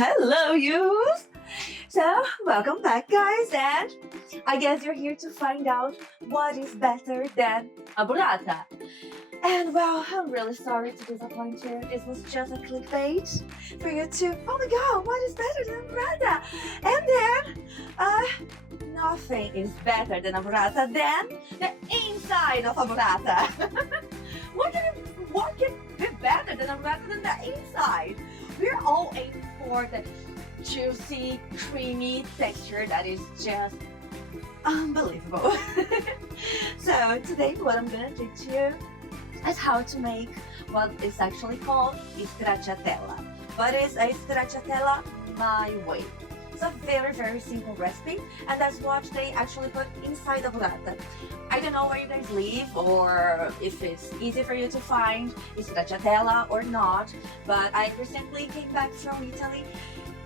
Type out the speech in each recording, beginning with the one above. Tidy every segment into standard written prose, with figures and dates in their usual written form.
Hello, yous! So, welcome back, guys, and I guess you're here to find out what is better than a burrata. And well, I'm really sorry to disappoint you. This was just a clickbait for you to, oh my god, what is better than a burrata? And then, nothing is better than a burrata than the inside of a burrata. What can be better than a burrata than the inside? We're all aiming for the juicy, creamy texture that is just unbelievable. So today what I'm gonna teach you is how to make what is actually called stracciatella. But it's a stracciatella my way. It's a very simple recipe, and that's what they actually put inside the burrata. I don't know where you guys live or if it's easy for you to find stracciatella or not, but I recently came back from Italy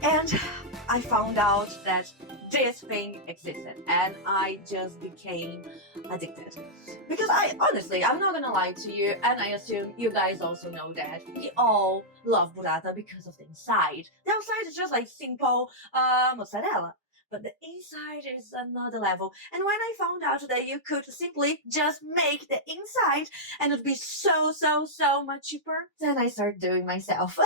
and I found out that this thing existed and I just became addicted. Because I'm not gonna lie to you, and I assume you guys also know that we all love burrata because of the inside. The outside is just like simple mozzarella, but the inside is another level. And when I found out that you could simply just make the inside and it would be so much cheaper, then I started doing myself.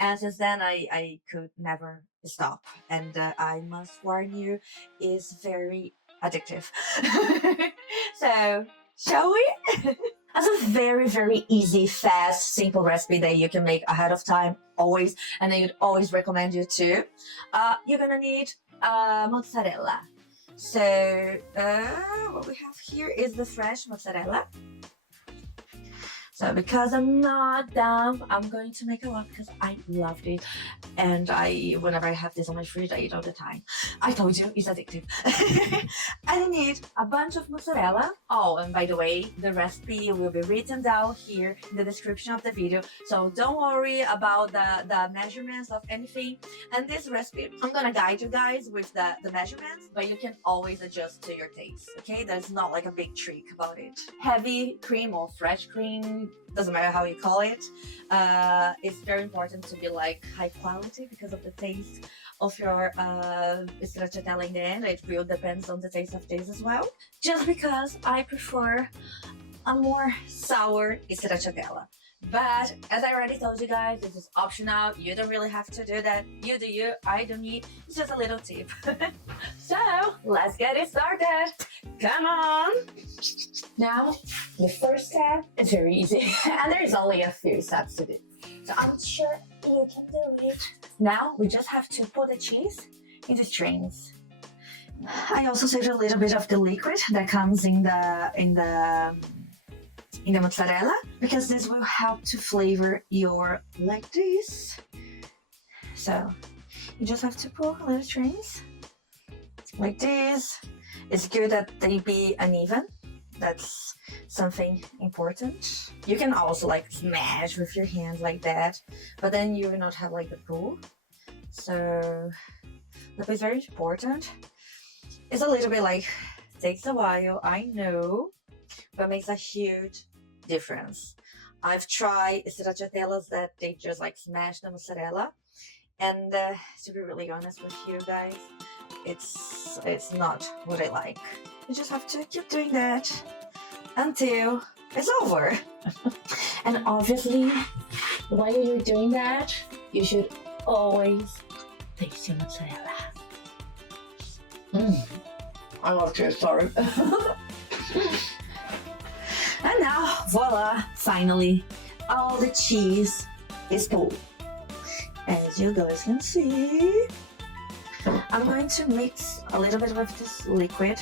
And since then I could never stop, and I must warn you, is very addictive. So shall we? That's a very easy, fast, simple recipe that you can make ahead of time always, and I would always recommend you to. You're gonna need mozzarella. So what we have here is the fresh mozzarella. So because I'm not dumb, I'm going to make a lot because I loved it, and whenever I have this on my fridge, I eat all the time. I told you, it's addictive. I need a bunch of mozzarella. Oh, and by the way, the recipe will be written down here in the description of the video, so don't worry about the measurements of anything. And this recipe, I'm gonna guide you guys with the measurements, but you can always adjust to your taste, okay? There's not like a big trick about it. Heavy cream or fresh cream, doesn't matter how you call it. It's very important to be like high quality because of the taste of your stracciatella in the end. It will depend on the taste of this as well. Just because I prefer a more sour stracciatella. But as I already told you guys, this is optional. You don't really have to do that. You do you, I don't need. It's just a little tip. So let's get it started. Come on. Now, the first step is very easy, and there is only a few steps to do. So I'm sure you can do it. Now we just have to put the cheese into strings. I also saved a little bit of the liquid that comes in the mozzarella, because this will help to flavor your like this. So you just have to pull little strings like this. It's good that they be uneven. That's something important. You can also like smash with your hand like that, but then you will not have like the pull. So that is very important. It's a little bit like, takes a while, I know, but makes a huge difference. I've tried stracciatellas that they just like smash the mozzarella, and to be really honest with you guys, it's not what I like. You just have to keep doing that until it's over. And obviously, while you're doing that, you should always taste your mozzarella. I love it, sorry. And now, voila, finally, all the cheese is pulled. As you guys can see, I'm going to mix a little bit with this liquid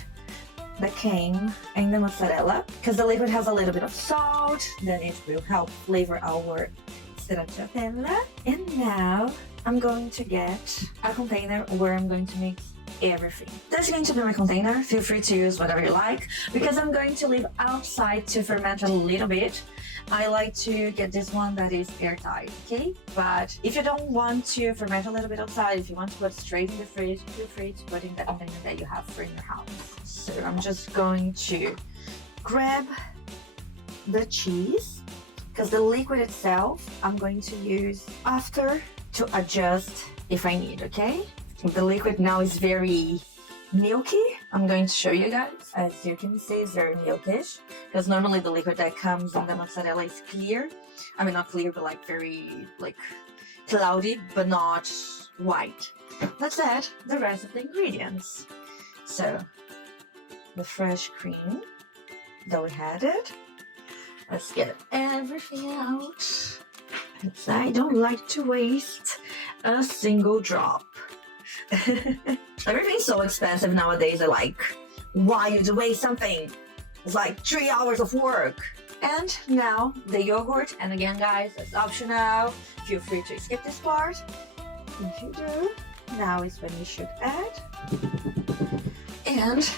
that came in the mozzarella, because the liquid has a little bit of salt, then it will help flavor our stracciatella. And now I'm going to get a container where I'm going to mix everything. That's going to be my container. Feel free to use whatever you like, because I'm going to leave outside to ferment a little bit. I like to get this one that is airtight, okay? But if you don't want to ferment a little bit outside, if you want to put straight in the fridge, feel free to put in the container that you have for in your house. So I'm just going to grab the cheese, because the liquid itself I'm going to use after to adjust if I need, okay? The liquid now is very milky. I'm going to show you guys. As you can see, it's very milkish, because normally the liquid that comes in the mozzarella is clear. I mean, not clear, but like very like cloudy, but not white. Let's add the rest of the ingredients. So the fresh cream that we had it. Let's get everything out. I don't like to waste a single drop. Everything's so expensive nowadays. I like, why you waste something? It's like 3 hours of work. And now the yogurt, and again guys, it's optional. Feel free to skip this part. If you do, now is when you should add. And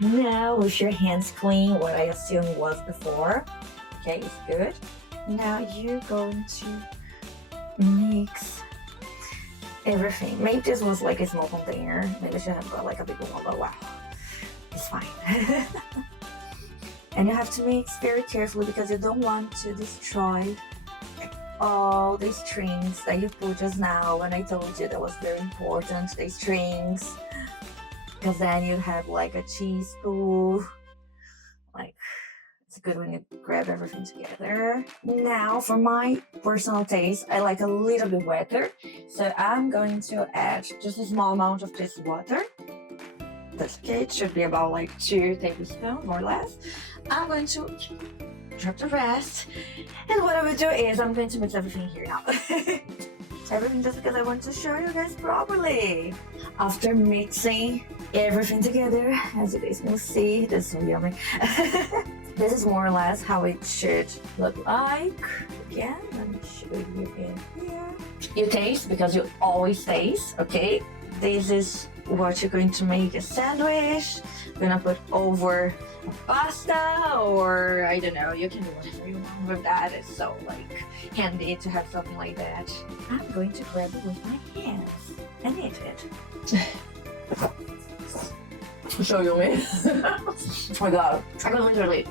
now with your hands clean, what I assume was before, okay, it's good. Now you're going to mix everything. Maybe this was like a small container. Maybe I should have got like a big one, but wow, it's fine. And you have to mix very carefully because you don't want to destroy all the strings that you put just now. And I told you that was very important, the strings, because then you have like a cheese pool. Like, it's good when you grab everything together. Now, for my personal taste, I like a little bit wetter, so I'm going to add just a small amount of this water. That's okay, it should be about like 2 tablespoons, more or less. I'm going to drop the rest, and what I will do is I'm going to mix everything here now. Everything just because I want to show you guys properly. After mixing everything together, as you guys will see, this is so yummy. This is more or less how it should look like. Again, let me show you in here. You taste, because you always taste, okay? This is what you're going to make a sandwich. You're gonna put over pasta, or I don't know, you can do whatever you want with that. It's so like handy to have something like that. I'm going to grab it with my hands and eat it. So yummy. Oh my god, I could literally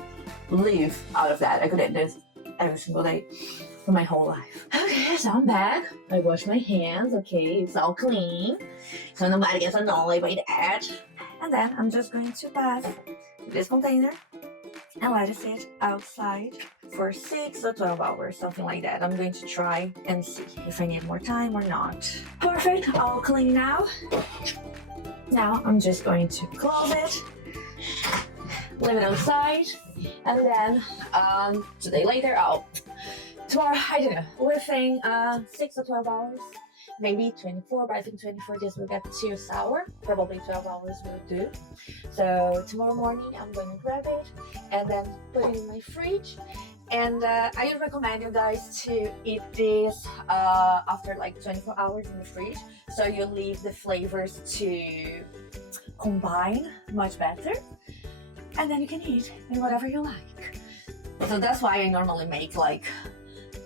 live out of that. I could eat this every single day for my whole life. Okay, so I'm back. I washed my hands, okay, it's all clean, so nobody gets annoyed by that. And then I'm just going to pass this container and let it sit outside for 6 or 12 hours, something like that. I'm going to try and see if I need more time or not. Perfect, all clean now. Now I'm just going to close it, leave it outside, and then today later, tomorrow, I don't know, within 6 or 12 hours, maybe 24, but I think 24 days will get too sour. Probably 12 hours will do. So tomorrow morning I'm going to grab it and then put it in my fridge. And I recommend you guys to eat this after like 24 hours in the fridge, so you leave the flavors to combine much better, and then you can eat in whatever you like. So that's why I normally make like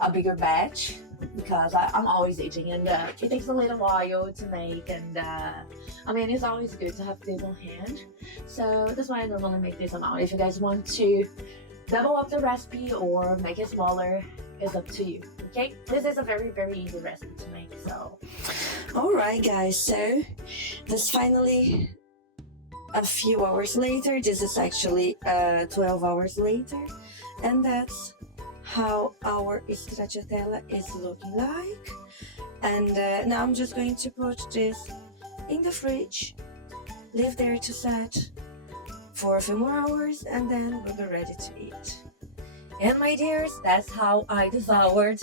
a bigger batch, because I'm always eating, and it takes a little while to make, and I mean, it's always good to have this on hand. So that's why I normally make this amount. If you guys want to double up the recipe or make it smaller, it's up to you, okay? This is a very, very easy recipe to make, so. Alright guys, so this finally a few hours later. This is actually 12 hours later, and that's how our stracciatella is looking like. And now I'm just going to put this in the fridge, leave there to set for a few more hours, and then we'll be ready to eat. And my dears, that's how I devoured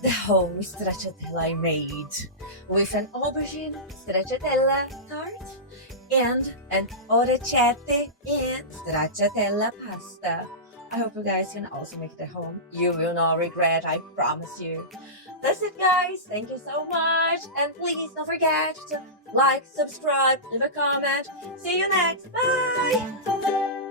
the whole stracciatella I made, with an aubergine stracciatella tart and an orecchiette and stracciatella pasta. I hope you guys can also make it at home. You will not regret, I promise you. That's it guys, thank you so much, and please don't forget to like, subscribe, leave a comment. See you next, bye!